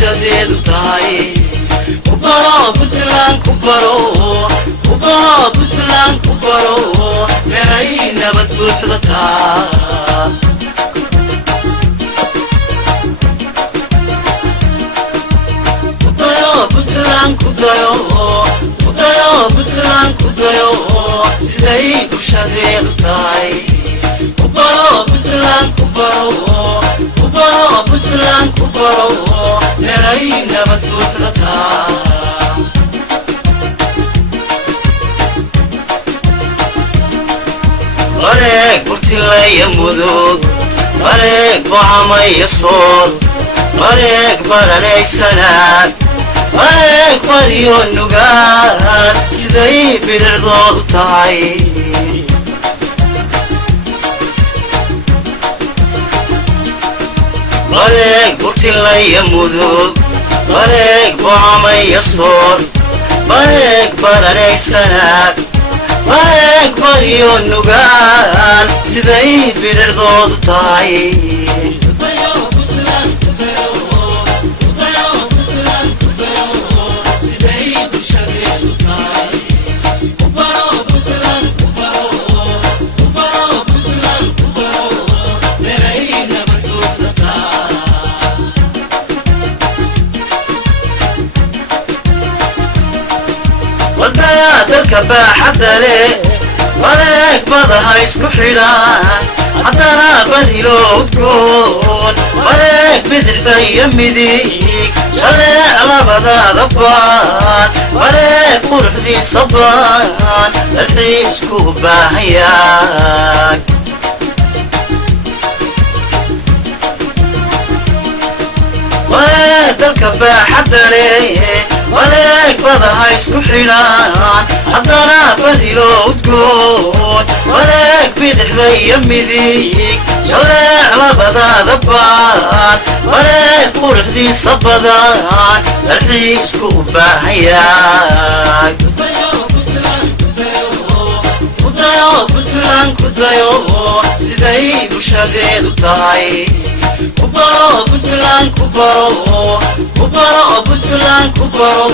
bulshadeedu tahay ku baro Puntland ku baro Puntland ku baro meelay nabad buuxda tahay Puntland ku dayo Puntland ku dayo siday bulshadeedu tahay ku baro Puntland ku baro Puntland ku baro meelay nabad buuxda tahay Wareeg burtilaya mudug wareeg boocamaya sool wareeg baranaysanad wareeg bariyo nugaal siday birirqoodu tahay wareeg burtilaya mudug wareeg boocamaya sool wareeg baranaysanad wareeg bariyo nugaal siday birirqoodu tahay dalka baaxadda leh wareeg badaha isku xidhan haddana badilo udgoon wareeg bidixda iyo midig jaleec labadaada baan wareeg quruxdiisa baan dalxiisku baahayaay wareeg dalka baaxadda leh wareeg badaha isku xidhan haddana badilo udgoon wareeg bidixda iyo midig jaleec labadaada baan wareeg quruxdiisa badan dalxiisku u baahayaay Puntland ku dayo siday bulshadeedu tahay ku baro Puntland ku baro Puntland ku baro